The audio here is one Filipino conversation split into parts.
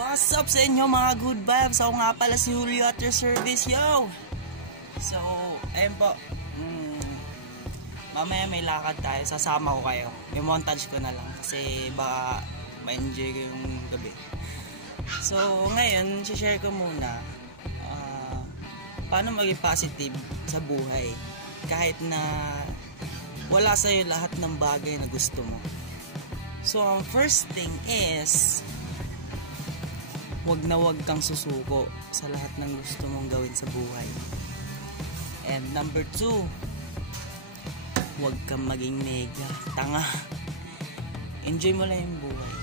What's up sa inyo mga good vibes? Ako nga pala si Julio at your service, yo! So, ayun po. Mamaya may lakad tayo. Sasama ko kayo. Yung montage ko na lang kasi baka ma-enjoy ko yung gabi. So, ngayon, share ko muna paano maging positive sa buhay kahit na wala sa'yo lahat ng bagay na gusto mo. So, ang first thing is wag kang susuko sa lahat ng gusto mong gawin sa buhay. And number 2, wag kang maging mega tanga. Enjoy mo lang yung buhay.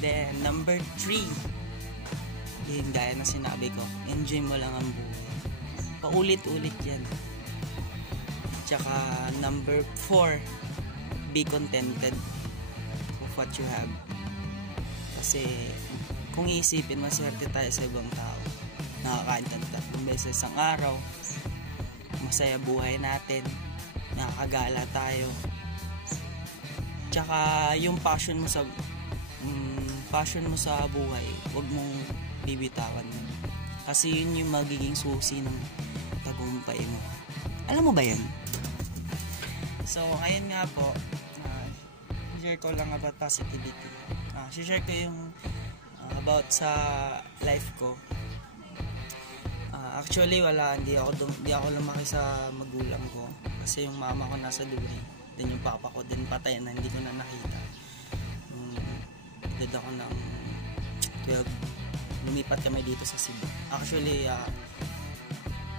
Then number 3, yun gaya na sinabi ko, enjoy mo lang ang buhay. Paulit-ulit yan. Tsaka number 4, be contented with what you have. Kasi kung iisipin, maswerte tayo sa ibang tao. Nakakain tayo 3 beses ang araw. Masaya buhay natin. Nakakagala tayo. Tsaka yung passion mo sa buhay, huwag mong bibitawan yun. Kasi yun yung magiging susi ng tagumpay mo. Alam mo ba yan? So, ayun nga po. Share ko lang about positivity. Share ko yung about sa life ko. Actually hindi ako lumaki sa magulang ko kasi yung mama ko nasa Dubai, then yung papa ko din patay na, hindi ko na nakita. Edad ako ng 12, lumipat kami dito sa Cebu. Actually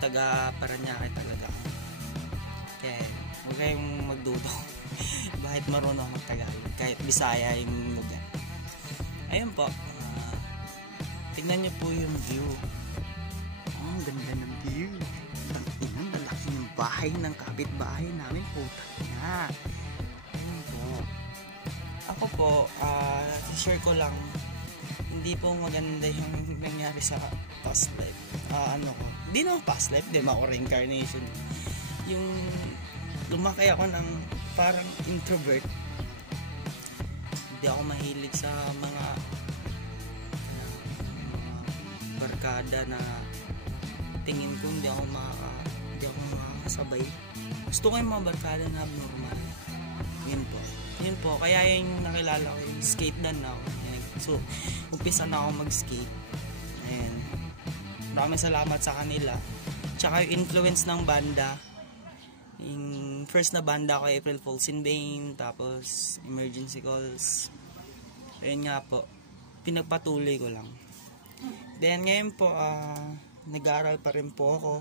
taga Paranaque talaga ako. Kaya huwag kayong magdudo bahit marunong ako mag-Tagalog, kahit Bisaya yung lugar. Ayun po. Tignan niyo po yung view. Ang ganda ng view. Ang lalaki ng bahay ng kapitbahay namin. Puta na. Ayun po. Ako po, share ko lang, hindi po maganda yung nangyari sa past life. Hindi na past life, di ako reincarnation. Yung lumaki ako ng parang introvert. Hindi ako mahilig sa mga barkada na tingin ko hindi ako makasabay. Gusto ko yung mga barkada na abnormal. Yun po. Kaya yung nakilala ko yung skate dan na ako. So, umpisa na ako mag-skate. Ayan. Maraming salamat sa kanila. Tsaka yung influence ng banda. Yung first na banda ko, April Fools in Vain. Tapos, Emergency Calls. Ayun nga po. Pinagpatuloy ko lang. Then ngayon po, nag-aaral pa rin po ako.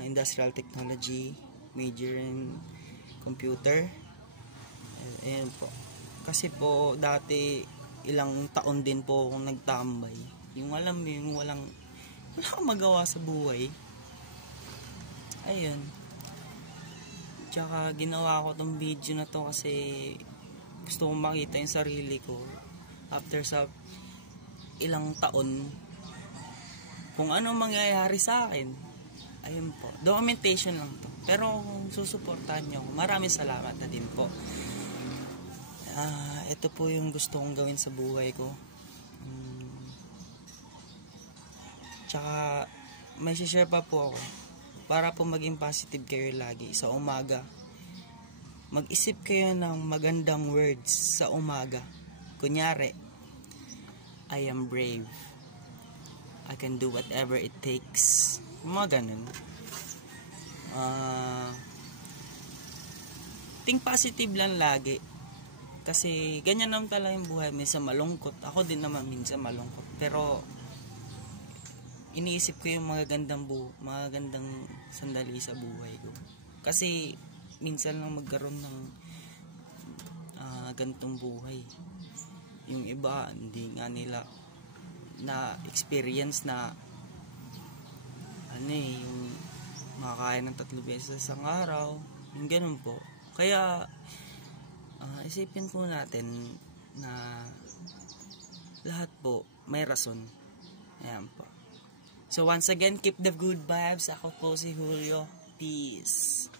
Industrial Technology, major in computer. Ayan po. Kasi po, dati ilang taon din po akong nagtambay. Yung wala akong magawa sa buhay. Ayun. Tsaka ginawa ko tong video na to kasi gusto kong makita yung sarili ko after sa ilang taon kung ano mangyayari sa akin. Ayun po, documentation lang to, pero kung susuportahan nyo, maraming salamat na din po. Ito po yung gusto kong gawin sa buhay ko. Tsaka may share pa po ako para po maging positive kayo lagi sa umaga. Mag-isip kayo ng magandang words sa umaga. Kunyari, I am brave. I can do whatever it takes. Mga ganun. Think positive lang lagi. Kasi ganyan naman talaga yung buhay. Minsan malungkot. Ako din naman minsan malungkot. Pero iniisip ko yung magagandang sandali sa buhay ko. Kasi minsan lang magkaroon ng gantong buhay. Yung iba, hindi nga nila na experience na yung makakain ng 3 beses sa araw, yung ganun po. Kaya isipin po natin na lahat po may rason. Ayan po. So once again, keep the good vibes. Ako po si Julio. Peace.